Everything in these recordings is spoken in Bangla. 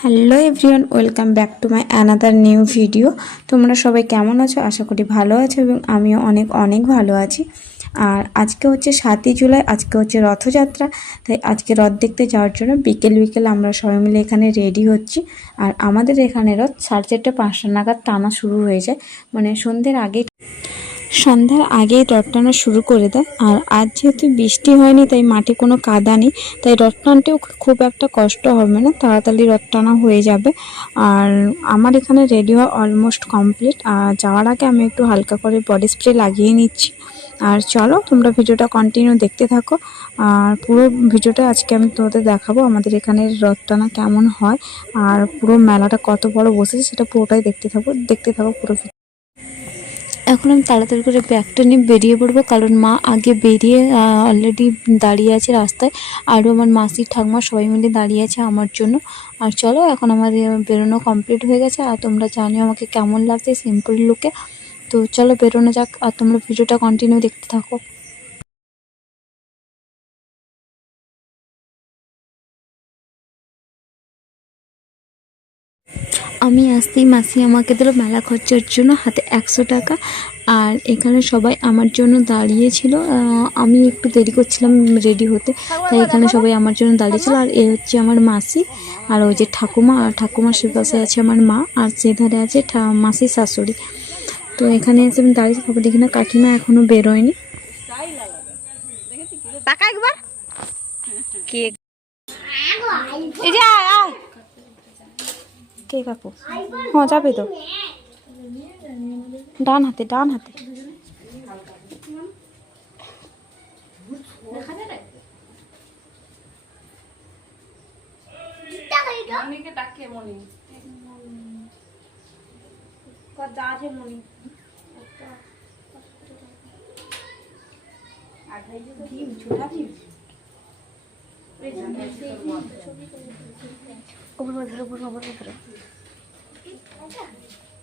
Hello everyone welcome back to my another new video তোমরা সবাই কেমন আছো? আশা করি ভালো আছো এবং আমিও অনেক অনেক ভালো আছি। আর আজকে হচ্ছে সাতই জুলাই, আজকে হচ্ছে রথযাত্রা। তাই আজকে রথ দেখতে যাওয়ার জন্য বিকেল বিকেল আমরা সবাই মিলে এখানে রেডি হচ্ছি। আর আমাদের এখানে রথ সাড়ে চারটে, পাঁচটা নাগাদ টানা শুরু হয়ে যায়। মানে সন্ধ্যের আগে সন্ধ্যার আগেই রথ টানা শুরু করে দেয়। আর আজ যেহেতু বৃষ্টি হয়নি, তাই মাঠে কোনো কাদা নেই, তাই টানতেও খুব একটা কষ্ট হবে না। তাড়াতাড়ি রথ টানা হয়ে যাবে। আর আমার এখানে রেডি হওয়া অলমোস্ট কমপ্লিট আর যাওয়ার আগে আমি একটু হালকা করে বডি স্প্রে লাগিয়ে নিচ্ছি। আর চলো, তোমরা ভিডিওটা কন্টিনিউ দেখতে থাকো। আর পুরো ভিডিওটা আজকে আমি তোমাদের দেখাবো আমাদের এখানে রথ টানা কেমন হয়। আর পুরো মেলাটা কত বড় বসেছে, সেটা পুরোটাই দেখতে থাকো দেখতে থাকো পুরো এখন আমি তাড়াতাড়ি করে ব্যাগটা নিয়ে বেরিয়ে পড়ব, কারণ মা আগে বেরিয়ে অলরেডি দাঁড়িয়ে আছে রাস্তায়। আরও আমার মাসি, ঠাকুমা সবাই মিলে দাঁড়িয়ে আছে আমার জন্য। আর চলো, এখন আমার বেরোনো কমপ্লিট হয়ে গেছে। আর তোমরা জানো আমাকে কেমন লাগছে সিম্পল লুকে তো চলো, বেরোনো যাক। আর তোমরা ভিডিওটা কন্টিনিউ দেখতে থাকো। আমি আসতেই মাসি আমাকে দিল মেলা খরচার জন্য হাতে একশো টাকা। আর এখানে সবাই আমার জন্য দাঁড়িয়েছিল। আমি একটু দেরি করছিলাম রেডি হতে। তাই এখানে সবাই আমার জন্য দাঁড়িয়েছিল। আর এ হচ্ছে আমার মাসি। আর ওই যে ঠাকুমা আর ঠাকুমার সে পাশে আছে আমার মা। আর সে ধারে আছে ঠা- মাসির শাশুড়ি। তো এখানে এসে আমি দাঁড়িয়েছি। তারপর দেখি না কাকিমা এখনও বেরোয়নি। একবার। কে এই যে। কে কাকু? হ্যাঁ যাবে তো। ডান হাতে ডান হাতে।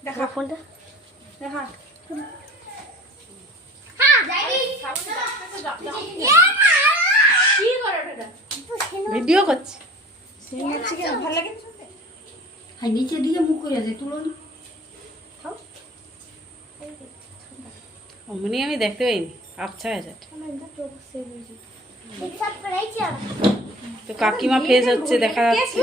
দেখা। ফোনটা দেখা। ভিডিও করছে। আর নিচের দিকে মুখ করে আছে তুলো না। অমনি আমি দেখতে পাইনি আচ্ছা তো কাকিমা ফেস হচ্ছে দেখা যাচ্ছে।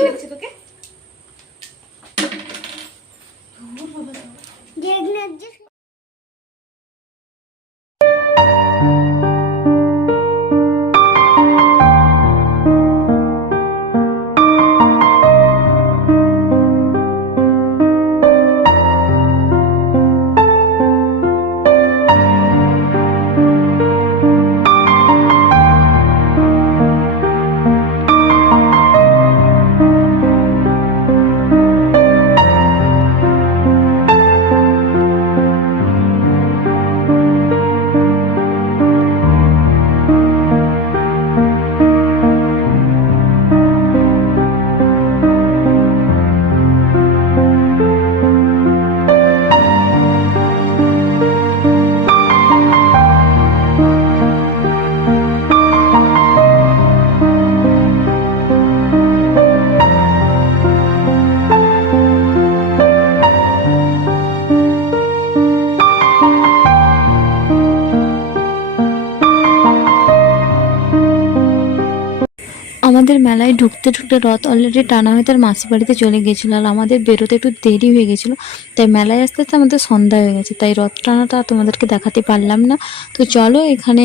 মেলায় ঢুকতে ঢুকতে রথ অলরেডি টানা হয়ে তার মাসি বাড়িতে চলে গেছিল আর আমাদের বেরোতে একটু দেরি হয়ে গেছিল তাই মেলায় আসতে আসতে আমাদের সন্ধ্যা হয়ে গেছে। তাই রথ টানাটা তোমাদেরকে দেখাতে পারলাম না। তো চলো এখানে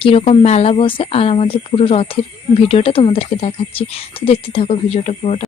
কীরকম মেলা বসে আর আমাদের পুরো রথের ভিডিওটা তোমাদেরকে দেখাচ্ছি। তো দেখতে থাকো ভিডিওটা পুরোটা।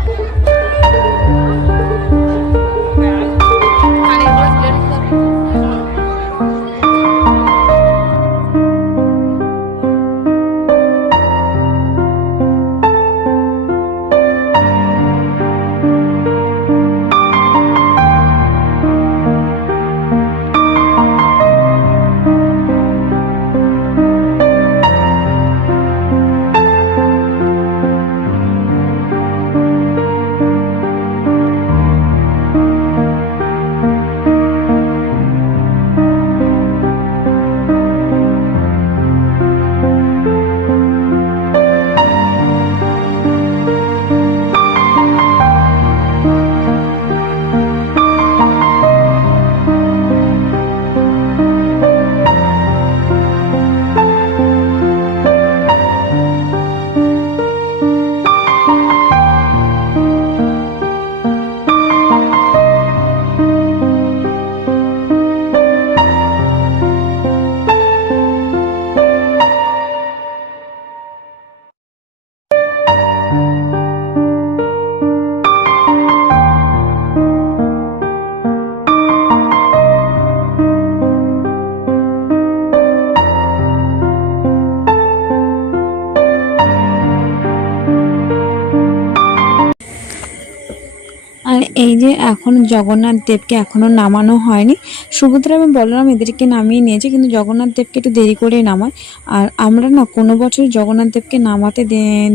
এই যে এখন জগন্নাথ দেবকে এখনও নামানো হয়নি। সুভদ্রা এবং বলরাম এদেরকে নামিয়ে নিয়েছে, কিন্তু জগন্নাথ দেবকে একটু দেরি করেই নামায়। আর আমরা না কোনো বছর জগন্নাথ দেবকে নামাতে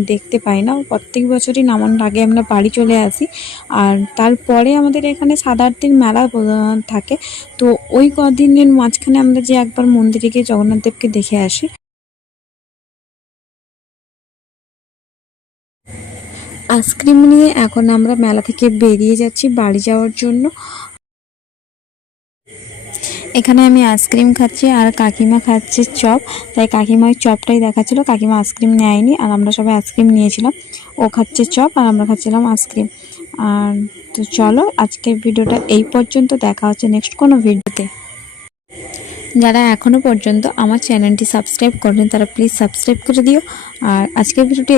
দেখতে পাই না। প্রত্যেক বছরই নামানোর আগে আমরা বাড়ি চলে আসি। আর তারপরে আমাদের এখানে সাদার্থীর মেলা ব- থাকে। তো ওই কদিনের মাঝখানে আমরা যে একবার মন্দিরে গিয়ে জগন্নাথ দেবকে দেখে আসি। আইসক্রিম নিয়ে এখন আমরা মেলা থেকে বেরিয়ে যাচ্ছি বাড়ি যাওয়ার জন্য। এখানে আমি আইসক্রিম খাচ্ছি আর কাকিমা খাচ্ছে চপ। তাই কাকিমা ওই চপটাই দেখাচ্ছিল। কাকিমা আইসক্রিম নেয়নি আর আমরা সবাই আইসক্রিম নিয়েছিলাম। ও খাচ্ছে চপ আর আমরা খাচ্ছিলাম আইসক্রিম। আর তো চলো, আজকের ভিডিওটা এই পর্যন্ত। দেখা হচ্ছে নেক্সট কোনো ভিডিওতে। যারা এখনও পর্যন্ত আমার চ্যানেলটি সাবস্ক্রাইব করেন, তারা প্লিজ সাবস্ক্রাইব করে দিও। আর আজকের ভিডিওটি